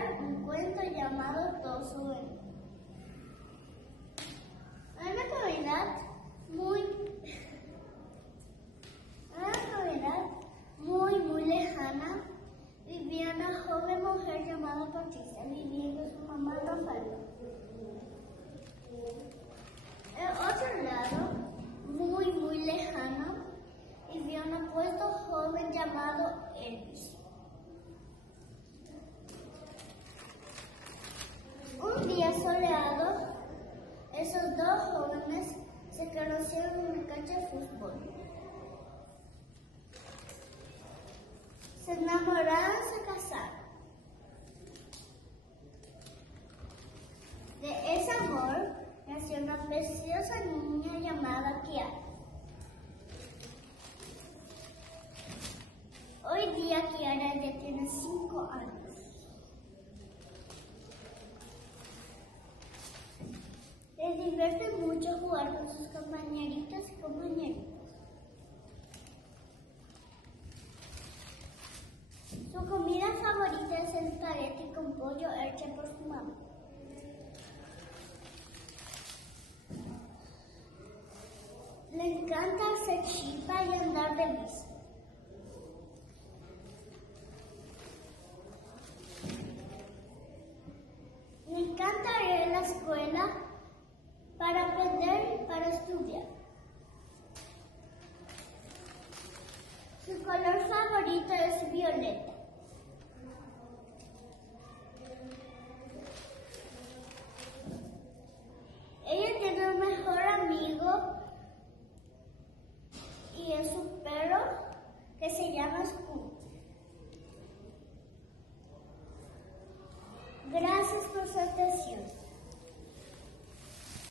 contar un cuento llamado Todo sobre mí. En una comunidad muy lejana vivía una joven mujer llamada Patricia, viviendo con su mamá Rafaela. En otro lado, muy lejano, vivía un apuesto joven llamado Elvis. Un día soleado, esos dos jóvenes se conocieron en una cancha de fútbol. Se enamoraron, se casaron. De ese amor nació una preciosa niña llamada Kiara. Hoy día Kiara ya tiene 5 años. Les divierte mucho jugar con sus compañeritas y compañeritos. Su comida favorita es el espagueti con pollo hecho por su mamá. Le encanta hacer chipa y andar de bici. Le encanta ir a la escuela para aprender y para estudiar. Su color favorito es violeta. Ella tiene un mejor amigo y es su perro que se llama Scoot. Gracias por su atención.